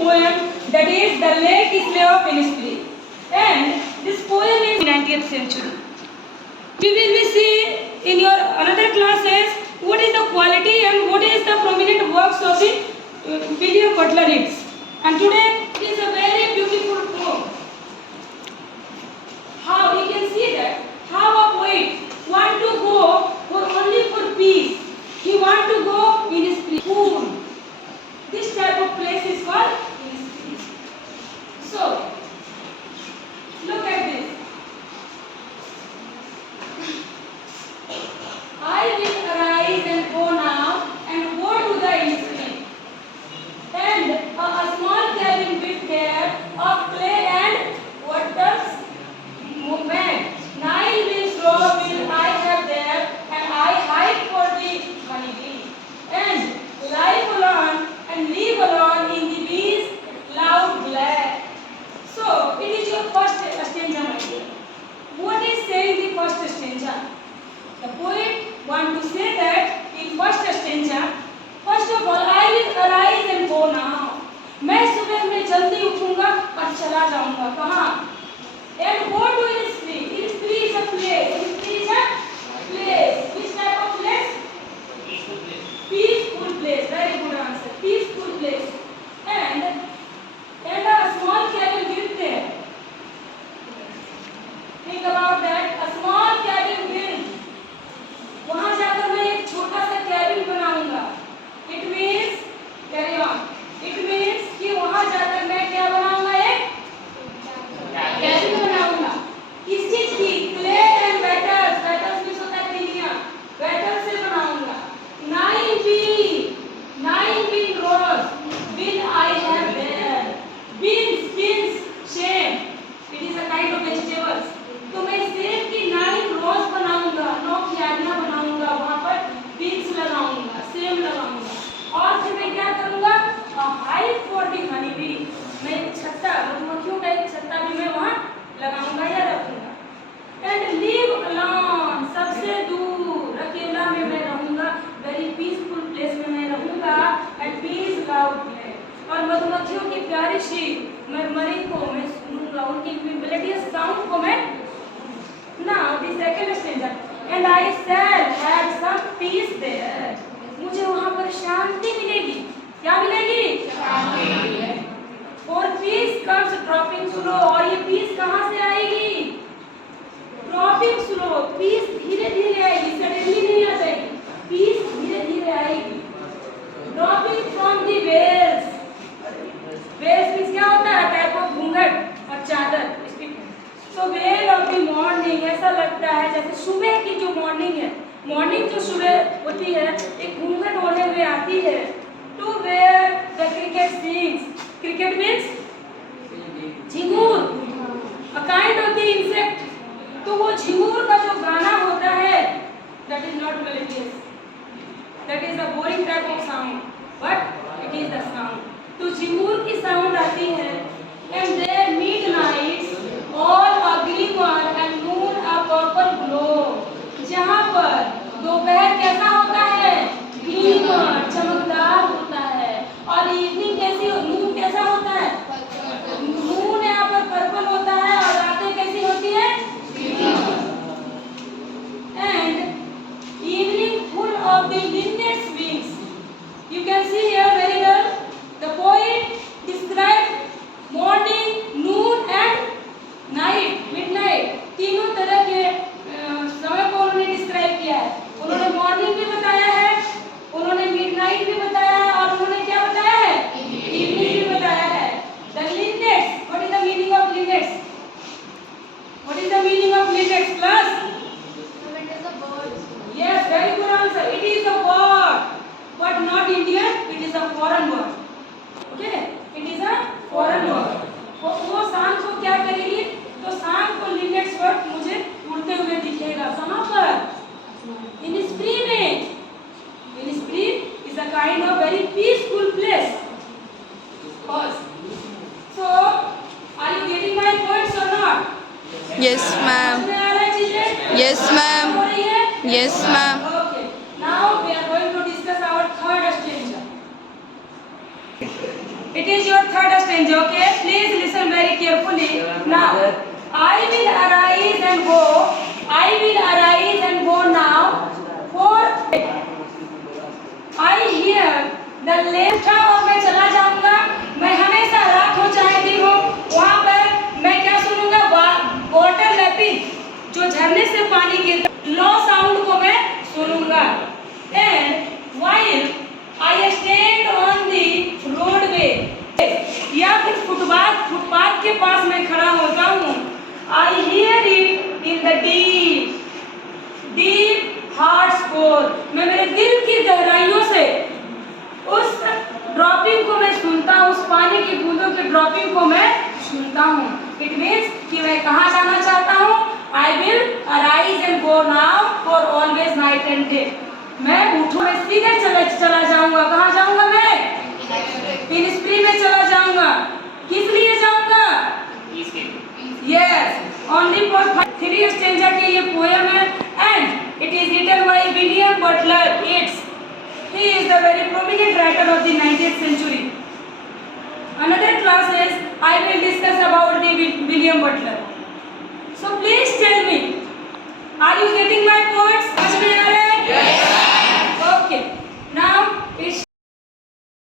poem, that is The Lake Isle of Innisfree. And this poem is 19th century. We will be seeing in your another classes what is the quality and what is the prominent works of the William Butler Yeats. And today it is a very beautiful poem. How we can see that how a poet want to go for only for peace. He want to go in his pool. This type of place is called Innisfree. So look at this. I will arise and go now and go to the Innisfree. And a small cabin built there of clay and water's movement. Nile will flow will I have there, and I hide for the honeybee. And lie alone and live alone in the bees loud black. So it is your first stanza, my dear. What is saying the first stanza? The poet want to say that in first stanza, first of all, I will arise and go now. मैं सुबह में जल्दी उठूंगा और चला जाऊंगा कहाँ? And go to Innisfree. Innisfree is a place. Innisfree is a place. Which type of place? Peaceful place. Very good answer. Peaceful place. And a small cabin built there. Think about that. A small cabin built. वहाँ जाकर मैं एक छोटा सा cabin बनाऊंगा. It means carry on. It means कि वहाँ जाकर मैं क्या बनाऊंगा एक cabin बनाऊंगा. किस चीज की? Clay and water. Water means होता है तिलिया. Water से बनाऊंगा. 9 bean rows will I have there. Beans, shame. It is a kind of vegetables. तो मैं सेब की 9 rows बनाऊंगा. 9 क्यारियां बनाऊंगा. वहाँ पर beans लगाऊंगा, सेब लगाऊंगा. और फिर मैं क्या करूंगा? A hive for the honeybee. मैं एक छत्ता, मधुमक्खियों का एक छत्ता भी मैं वहाँ लगाऊंगा या रखूंगा. And live alone. सबसे दूर अकेला में मैं रहूंगा. Very peaceful place में मैं रहूंगा. And bees loud play. और मधुमक्खियों की प्यारी सी मरमरी को मैं सुनूंगा. उनकी melodious sound को मैं. Now the second stanza. And I shall have some peace there. मुझे वहाँ पर शांति मिलेगी. क्या मिलेगी? शांति. और peace comes dropping slow. और ये peace कहाँ से आएगी? Dropping slow. Peace धीरे धीरे आएगी. Suddenly नहीं आ जाएगी. Peace धीरे धीरे आएगी. Dropping from the waves. Waves means क्या होता है? Type of घूंघट और चादर. So veil of the morning. ऐसा लगता है जैसे सुबह की जो morning है. Morning जो सुबह होती है एक घूंघट ओढ़े हुए आती है. To where the cricket sings. Cricket means झिंगूर. A kind of the insect. तो वो झिंगूर का जो गाना होता है that is not melodious. That is a boring type of sound. But it is the sound. तो झिंगूर की sound आती है. And there midnight all a glimmer and moon a purple glow. जहाँ पर दोपहर कैसा होता है? ग्लीमर, चमकदार होता है. और इवनिंग कैसी, मून कैसा होता है? मून यहाँ पर पर्पल होता है. और रातें कैसी होती है? And evening full of the linnet's wings. You can see here very well. The poet described morning, noon and night, midnight. तीनों तरह के समय को उन्होंने डिस्क्राइब किया है. उन्होंने मॉर्निंग भी बताया है, उन्होंने मिडनाइट भी बताया है, और उन्होंने क्या बताया है? इवनिंग भी बताया है. The linnets. What is the meaning of linnets? What is the meaning of linnets, class? It is a bird. Yes, very good answer. It is a bird, but not Indian. It is a foreign bird. Okay? It is a foreign bird. वो शाम को क्या करेगी? तो शाम को linnets bird मुझे उड़ते हुए दिखेगा. कहाँ पर? Innisfree में. Innisfree is a kind of very peaceful place. So, are you getting my points or not? Yes, ma'am. Yes, ma'am. Yes, ma'am. Okay. Now we are going to discuss our third stanza. It is your third stanza, okay? Please listen very carefully. Now, I will arise and go. I will arise and go now. For I hear the left और मैं चला जाऊंगा. मैं हमेशा रात हो चाहे दिन हो, वहाँ पर मैं क्या सुनूंगा? वाटर लैपिंग, जो झरने से पानी गिरता, लो साउंड को मैं सुनूंगा. And while I stand on the roadway, या फिर फुटपाथ के पास मैं खड़ा होता हूँ. I hear it in the deep heart's core. मैं मेरे दिल की गहराइयों से उस ड्रॉपिंग को मैं सुनता हूँ, उस पानी की बूंदों की ड्रॉपिंग को मैं सुनता हूँ. It means कि मैं कहाँ जाना चाहता हूँ? I will arise and go now for always night and day. मैं उठूँ, मैं सीधे चला जाऊँगा. कहाँ जाऊँगा मैं? मिनिस्ट्री में चला जाऊँगा. किस लिए जाऊँगा? Yes, only for 3 stanza की ये poem है and it is written by William Butler Yeats. He is the very prominent writer of the 19th century. Another class is I will discuss about the William Butler. So please tell me, are you getting my